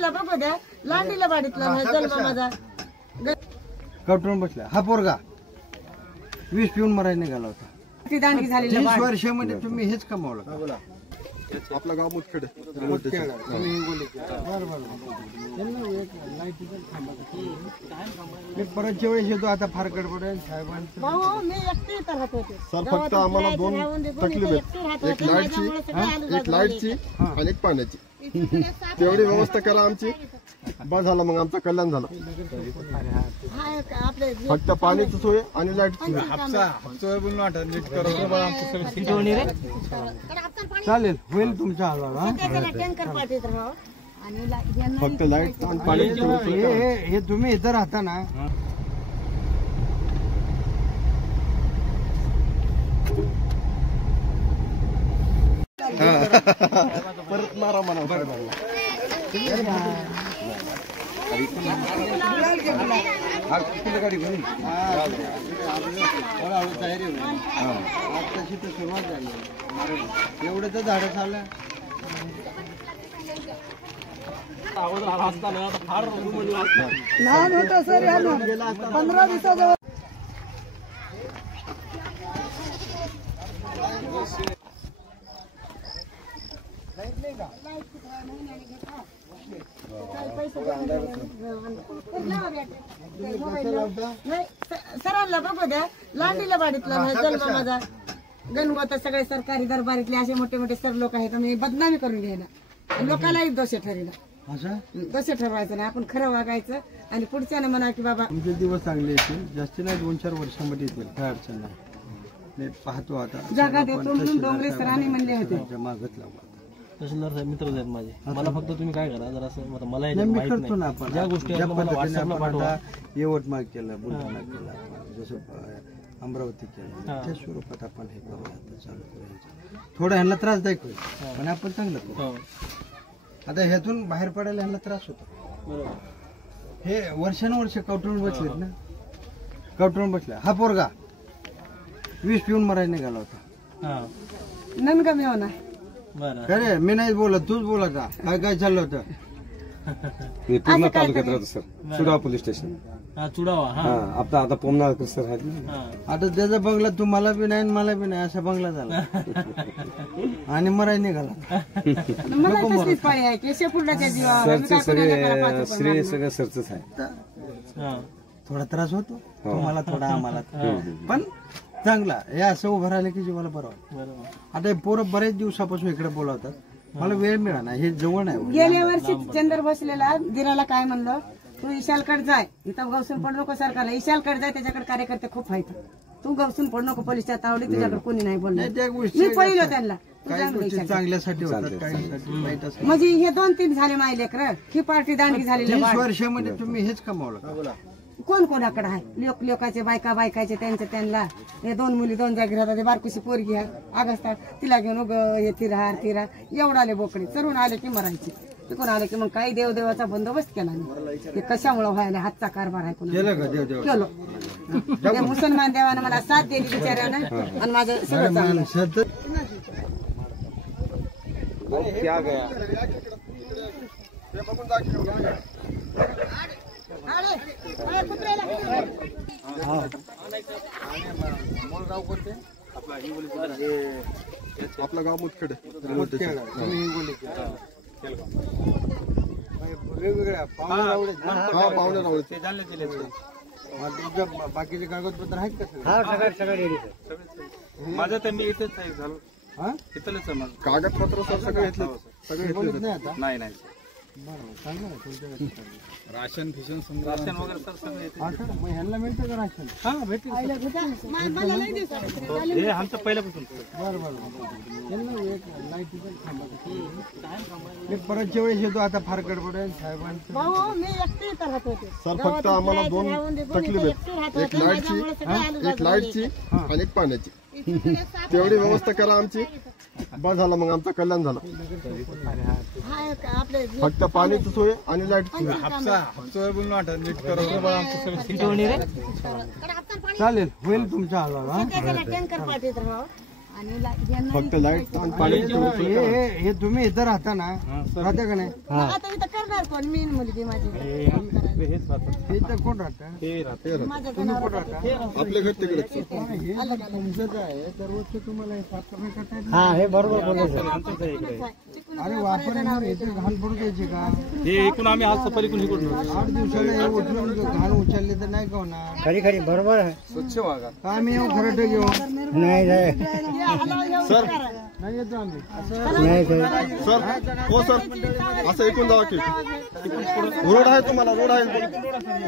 सरांना बघू द्या, लांडीला बाडीतला जन्म माझा कवटून बसला हा पोरगा 20 पिऊन मरायला निघाला होता. ती दांडगी झालेली 30 वर्षामध्ये तुम्ही हेच कमावलं का? आपलं गाव मुतखेड परत जेवढे येतो आता फार गडबड आहे साहेबांचं. भाऊ मी एकटी इथं राहत होते. सर फक्त आम्हाला 2 तकलीफ आहेत, एक लाईटची आणि एक पाण्याची. तेवढी व्यवस्था करा आमची, बस झालं मग आमचं कल्याण झालं. फक्त पाण्याची सोय आणि लाईटची चालेल, होईल तुमच्या हळूहळू. फक्त लाईट आणि पाण्याची हे तुम्ही इथं राहता ना, परत मारा म्हणा. गाडी घेऊन हळूहळू तयारी होईल. आताशी तर सुरुवात झाली, एवढं तर झाडं चाललं. लहान होतं सर, 15 दिवसाजवळ सरांना बघू द्या, लांडीला बाडीतला जन्म माझा गणगोत सगळे सरकारी दरबारीतले असे मोठे मोठे सर लोक आहेत. मी बदनामी करून घ्यायला, लोकांनाही दोष ठरविला. दोष ठरवायचं नाही, आपण खरं वागायचं आणि पुढच्यानं म्हणा की बाबा तुमचे दिवस चांगले येतील. जास्ती नाही 2-4 वर्षांमध्ये येतील, काय अडचण नाही. मी पाहतो आता जगात येतो म्हणून डोंगरे सरांनी म्हणले होते. मागत लावा तहसीलदार साहेब मित्र आहेत माझे. मला फक्त तुम्ही काय करा जरा असं मला मी करतो ना. आपण ज्या गोष्टी ज्या मला व्हॉट्सअपला पाठवा. यवतमाळ केलं, बुलढाणा केलं, जसं अमरावती केलं, त्या स्वरूपात आपण हे करूया. चालू करायचं थोडं ह्यांना त्रासदायक होईल, पण आपण चांगलं करू. आता ह्यातून बाहेर पडायला ह्यांना त्रास होतो. हे वर्षानुवर्ष कवटून बसलेत ना, कवटून बसला हा पोरगा 20 पिऊन मरायला निघाला होता. ननगमी होणार. अरे मी नाही बोलत, तूच बोलायचा. काय काय चाललं होतं? पूर्ण तालुक्यात राहतो sir, Chudawa police station. Chudawa आपला आता पोमनाळकर सर आहेत. आता त्याचा बंगला तुम्हाला बी नाही मला बी नाही असा बंगला झाला आणि मरायला निघाला. मला तसलीच पाळी आहे की शेपुर्डाच्या जीवावर श्री सगळं सरच आहे. थोडा त्रास होतो तुम्हाला, थोडा आम्हाला, पण चांगला. हे असं उभं राहिलं की जीवाला बरं वाटतं. आता हे पोरं बरेच दिवसापासून इकडे बोलावतात, मला वेळ मिळाला. हे जवळ नाही. गेल्या वर्षी चंद्र बसलेला दिराला काय म्हणलं, तू इशालकडे जाय, इथं गवसून पडू नको सरकारला. इशालकडे जाय, त्याच्याकडे कार्यकर्ते खूप आहेत. तू गवसून पडू नको, पोलीसच्या तावडीत तुझ्याकडे कोणी नाही बोललं. त्या गोष्टी मी पहिलं त्यांना काही गोष्टी चांगल्यासाठी होतात, काही वाईट असतात. म्हणजे हे 2-3 झाले माय लेकर. ही पार्टी दांडगी झालेली. 30 वर्षामध्ये तुम्ही हेच कमावलं का? कोण कोणाकडे आहे? लोकाचे बायकाचे त्यांना. हे 2 मुली 2 जागी राहतात. बारकुशी पोरगी आहे आगस्तात, तिला घेऊन उग हे तिरा एवढा आले बोकडे चरून आले की मरायचे. तिकडून आले की मग काही देवदेवाचा बंदोबस्त केला नाही. हे कशामुळे व्हायला हातचा कारभार आहे. केलो त्या मुसलमान देवानं मला साथ दिली बिचाऱ्यानं आणि माझं सगळं चांगलं. आपलं गाव मुतखेड वेगवेगळ्या पाहुणे रावळे. तुमच्या बाकीचे कागदपत्र आहेत का? सगळे माझं त्यांनी इथेच आहे झालं. इथलंच आहे माझं कागदपत्र सर सगळे घेतले, सगळे घेतले. नाही आता नाही बरं, चांगलं आहे तुमच्या. राशन वगैरे सर सगळं येते. मग ह्यांना मिळतं का राशन? भेटेल. हे आमचं पहिल्यापासून. परत जेवढे येतो आता फार गडबड आहे साहेबांचं. भाऊ मी एकटी इथं राहत होते. सर फक्त आम्हाला 2 तकलीफ आहेत, एक लाईटची आणि एक पाण्याची. तेवढी व्यवस्था करा आमची, बस झालं मग आमचं कल्याण झालं. फक्त पाण्याची सोय आणि लाईटची. चालेल, होईल तुमच्या हळूहळू. टँकर पाठवत राहा. फक्त लाईट आणि पाण्याची तेवढी सोय करा. हे तुम्ही इथं राहता ना, राहता का नाही? आता इथं करणार कोण? मी आणि मुलगी माझी हेच राहतात. हे इथं कोण राहतं? हे राहतात. माझ्या जनावर आपल्या घर तिकडे तुमचं काय दररोजचं तुम्हाला हे साफसफाई करता येत हा हे बरोबर बोलायचं. आमचंच आहे इकडे. अरे वापर इथे घाण पडू द्यायची का? हे इकडून आम्ही आज सफारी इकडून 8 दिवसाला हे उचलून घाण उचलले तर नाही का होणार? खरी खरी बरोबर आहे. स्वच्छ वागा. का आम्ही येऊ खरं घेऊ? नाही नाही नाही येतो आम्ही. नाही सर हो सर असं ऐकून जावा की रोड आहे तुम्हाला, रोड आहे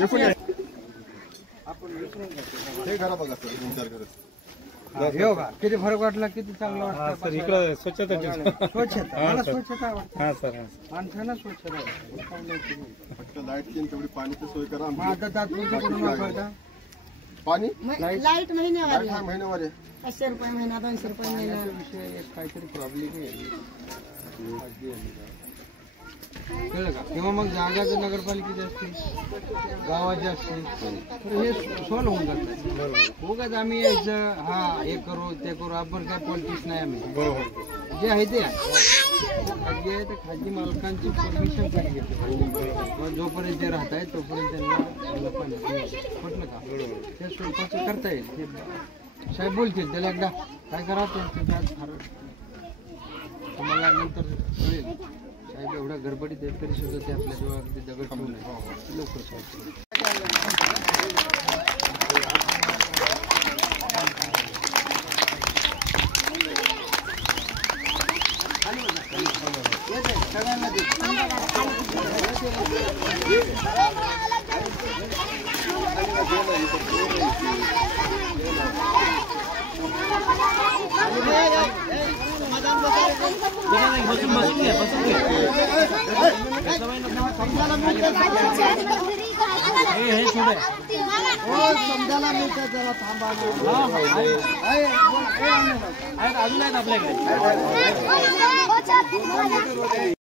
ऐकून या. हे घरा बघा सर, 2-4 घर हो का? किती फरक वाटला, किती चांगलं वाटतं. सर इकडं स्वच्छता स्वच्छता, मला स्वच्छता आवडते. हा सर. माणसाला स्वच्छता आवडते. फक्त लाईटची तेवढी पाण्याची सोय करा. मग आता तात्पुरतं कुठून वापरता? पाणी लाईट महिन्यावर लाईट हा महिन्यावर आहे. 500 रुपये महिना, 200 रुपये महिना. विषय एक काहीतरी प्रॉब्लेम आहे. कळलं का? किंवा मग जागा जर नगरपालिकेची असतील, गावाची असतील, तर हे सॉल्व होऊन जातं. उगाच आम्ही यायचं, हा हे करू ते करू, आपण काय पॉलिटिक्स नाही आम्ही. जे आहे ते खाजगी आहे, तर खाजगी मालकांची परमिशन पाहिजे. मग जोपर्यंत ते राहत आहे तोपर्यंत त्यांना म्हटलं का त्या स्वरूपाचं करता येईल. ते साहेब बोलतील त्याला एकदा काय करा तुम्हाला नंतर कळेल. साहेब एवढ्या गडबडीत आहेत तरी सुद्धा ते आपल्या जवळ अगदी दगड ठेवून आहे. लवकर साहेब समजायला मिळतं जरा थांबा. अजून आहेत आपल्याकडे.